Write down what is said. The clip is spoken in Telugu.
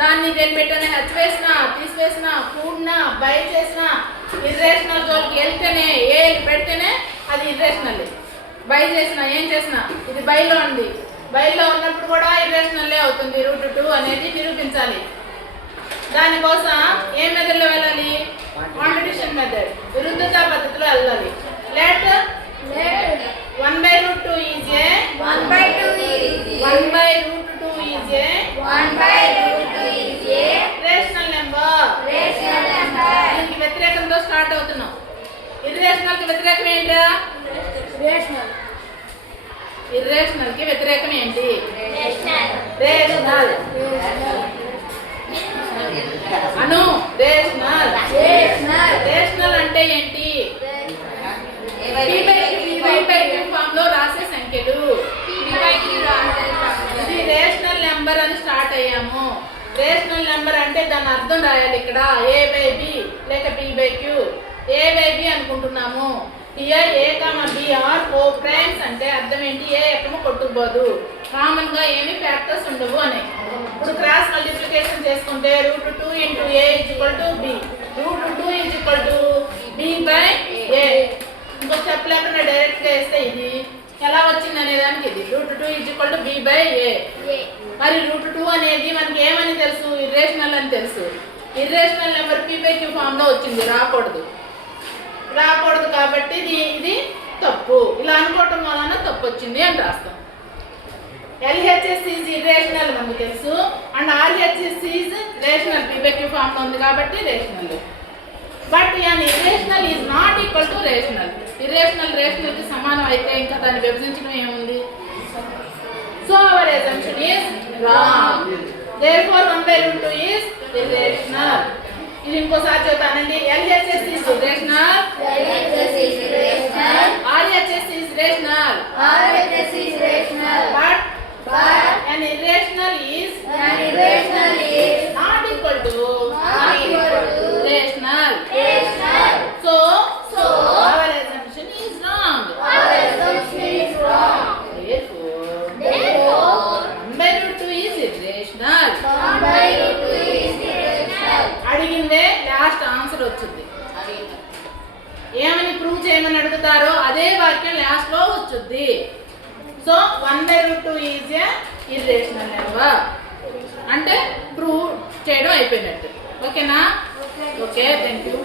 దాన్ని దేని పెట్టినా హెచ్ వేసినా తీసివేసినా కూడినా బై చేసినా ఇర్రేషనల్ జోలికి వెళ్తేనే ఏ పెడితేనే అది ఇర్రేషనల్. బై చేసినా ఏం చేసినా ఇది బైలో ఉంది, బైలో ఉన్నప్పుడు కూడా ఇర్రేషనల్లే అవుతుంది. √2 అనేది నిరూపించాలి. దానికోసం ఏ మెథడ్లో వెళ్ళాలి? కాంట్రడిక్షన్ మెథడ్, విరుద్ధత పద్ధతిలో వెళ్ళాలి. Let 1/√2 is A 1/√2 is a rational number. దీనికి వ్యతిరేకంతో స్టార్ట్ అవుతున్నాం. ఇర్రేషనల్ కి వ్యతిరేకం ఏంటా? ఇర్రేషనల్ కి వ్యతిరేకం ఏంటి? రేషనల్. అను రేషనల్. రేషనల్ అంటే ఏంటి? ఫామ్ లో రాసే సంఖ్యలు. ఇది రేషనల్ నెంబర్ అని స్టార్ట్ అయ్యాము. రేషనల్ నెంబర్ అంటే దాని అర్థం రాయాలి. ఇక్కడ a/b లేక b/q. a/b అనుకుంటున్నాము. Here a, b are co-primes అంటే అర్థం ఏంటి? ఏ ఎక్కమో కొట్టుకుపోదు, కామన్ గా ఏమి ఫ్యాక్టర్స్ ఉండవు అని. ఇప్పుడు క్రాస్ మల్టిప్లికేషన్ చేసుకుంటే √2 × a = b, √2 = b/a. ఇంకో స్టెప్ లేకుండా డైరెక్ట్ గా వేస్తే ఇది ఎలా వచ్చింది అనే దానికి ఇది √2 = b/a. మరి √2 అనేది మనకి ఏమని తెలుసు? ఇర్రేషనల్ అని తెలుసు. ఇర్రేషనల్ నెంబర్ p/q ఫామ్ లో వచ్చింది, రాకూడదు కాబట్టి ఇది తప్పు. ఇలా అనుకోవటం వలన తప్పు వచ్చింది అని రాస్తాం. LHS ఈజ్ ఇర్రేషనల్ మనకు తెలుసు, and RHS is rational. p/q form లో ఉంది కాబట్టి rational. But an irrational is not equal to rational. Irrational rational కి సమానం అయితే ఇంకా దాన్ని విభజించడం ఏముంది? So our assumption is wrong. Therefore 1/√2 is irrational. ఇది ఇంకోసారి చెప్తానండి. LHS is irrational. RHS is rational. But an irrational is not equal to rational. So our assumption is wrong. Therefore 1/√2 is irrational. అడిగిందే లాస్ట్ ఆన్సర్ వచ్చింది. ఏమని ప్రూవ్ చేయమని అడుగుతారో అదే వాక్యం లాస్ట్ లో వచ్చుద్ది. So 1/√2 is a irrational number అంటే ప్రూవ్ చేయడం అయిపోయినట్టు. ఓకేనా? Okay, thank you.